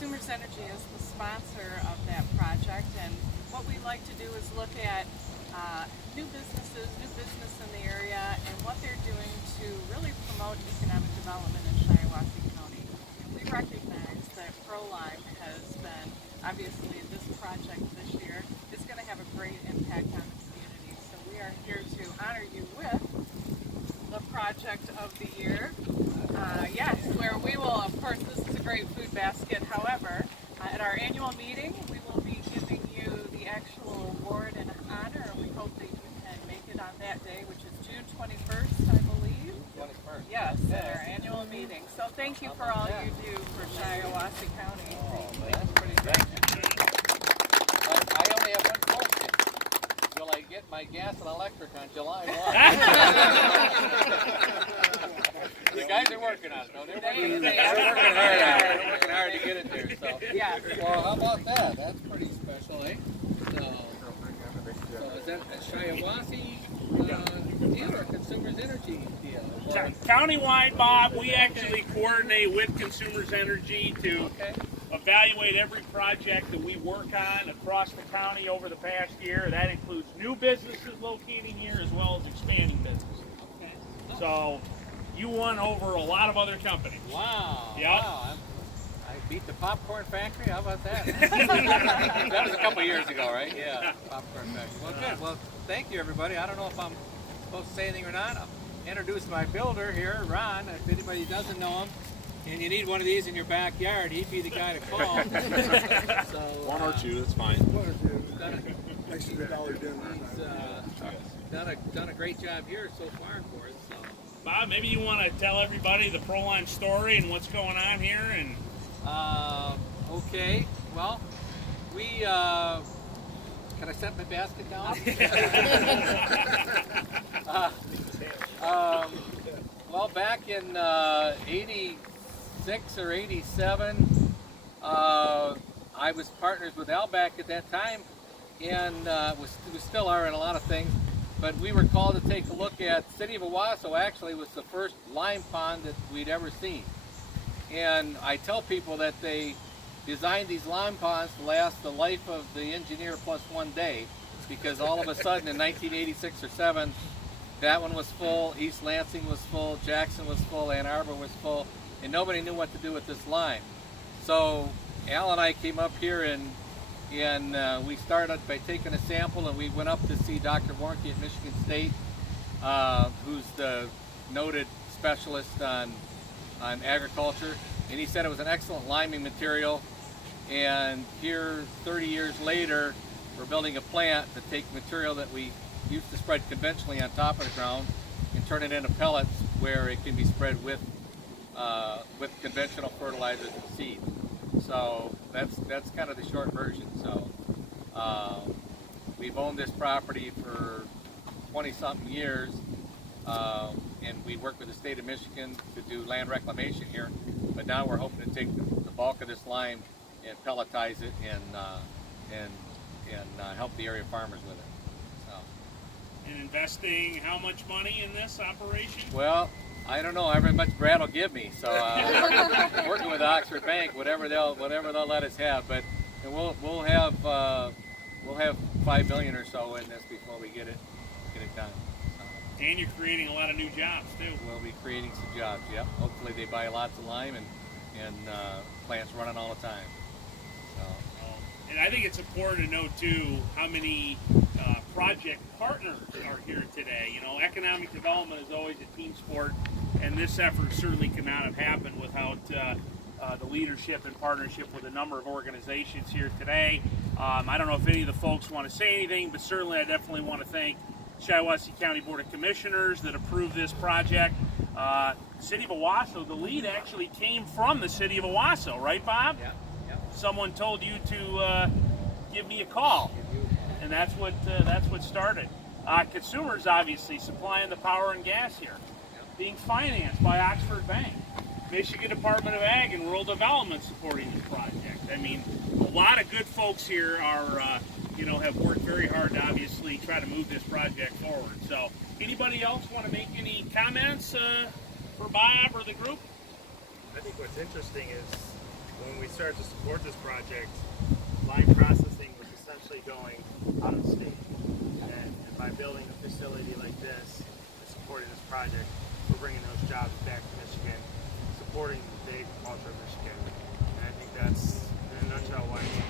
Consumers Energy is the sponsor of that project, and what we like to do is look at new business in the area, and what they're doing to really promote economic development in Shiawassee County. And we recognize that Prolime has been, obviously this project this year is going to have a great impact on the community. So we are here to honor you with the project of the year. Yes, where we will, of course, this is a great food basket. However, at our annual meeting, we will be giving you the actual award and honor, and we hope that you can make it on that day, which is June 21st, I believe. June 21st. Yes, at our annual meeting. So thank you for all you do for Shiawassee County. Oh, that's pretty great. I only have one question. Will I get my gas and electric on July 1? You guys are working on it. No, they're working hard to get it there. So. Yeah. Well, how about that? That's pretty special, eh? So is that a Shiawassee deal or Consumers Energy deal? Countywide, Bob, we actually coordinate with Consumers Energy to evaluate every project that we work on across the county over the past year. That includes new businesses locating here as well as expanding businesses. Okay. So you won over a lot of other companies. Wow. Yep. Wow. I beat the popcorn factory. How about that? That was a couple years ago, right? Yeah. Popcorn factory. Well, good. Well, thank you, everybody. I don't know if I'm supposed to say anything or not. I'll introduce my builder here, Ron. If anybody doesn't know him, and you need one of these in your backyard, he'd be the guy to call. So, one or two, that's fine. One or two. He's done a great job here so far for us. So. Bob, maybe you want to tell everybody the Prolime story and what's going on here. And okay. Well, we can I set my basket down? Well, back in 86 or 87, I was partners with Alback at that time, and we still are in a lot of things. But we were called to take a look at City of Owosso. Actually, was the first lime pond that we'd ever seen. And I tell people that they designed these lime ponds to last the life of the engineer plus 1 day, because all of a sudden in 1986 or 7, that one was full, East Lansing was full, Jackson was full, Ann Arbor was full, and nobody knew what to do with this lime. So Al and I came up here and we started by taking a sample, and we went up to see Dr. Manke at Michigan State, who's the noted specialist on agriculture, and he said it was an excellent liming material. And here, 30 years later, we're building a plant to take material that we used to spread conventionally on top of the ground and turn it into pellets where it can be spread with conventional fertilizers and seed. So that's kind of the short version. So we've owned this property for 20-something years, and we work with the state of Michigan to do land reclamation here. But now we're hoping to take the bulk of this lime and pelletize it and help the area farmers with it. So. And investing how much money in this operation? Well, I don't know. However much Brad will give me. So working with Oxford Bank, whatever they'll let us have. But we'll have $5 million or so in this before we get it done. So. And you're creating a lot of new jobs too. We'll be creating some jobs. Yep. Hopefully they buy lots of lime and plants running all the time. So. And I think it's important to note too how many project partners are here today. You know, economic development is always a team sport, and this effort certainly could not have happened without the leadership and partnership with a number of organizations here today. I don't know if any of the folks want to say anything, but certainly I definitely want to thank Shiawassee County Board of Commissioners that approved this project. City of Owosso, the lead actually came from the City of Owosso, right, Bob? Yeah. Someone told you to give me a call, and that's what started. Consumers obviously supplying the power and gas here, being financed by Oxford Bank, Michigan Department of Ag and Rural Development supporting this project. I mean, a lot of good folks here are, have worked very hard to obviously try to move this project forward. So, anybody else want to make any comments for Bob or the group? I think what's interesting is when we started to support this project, line processing was essentially going out of state. And by building a facility like this, and supporting this project, we're bringing those jobs back to Michigan, supporting the agriculture of Michigan. And I think that's, in a nutshell, why it's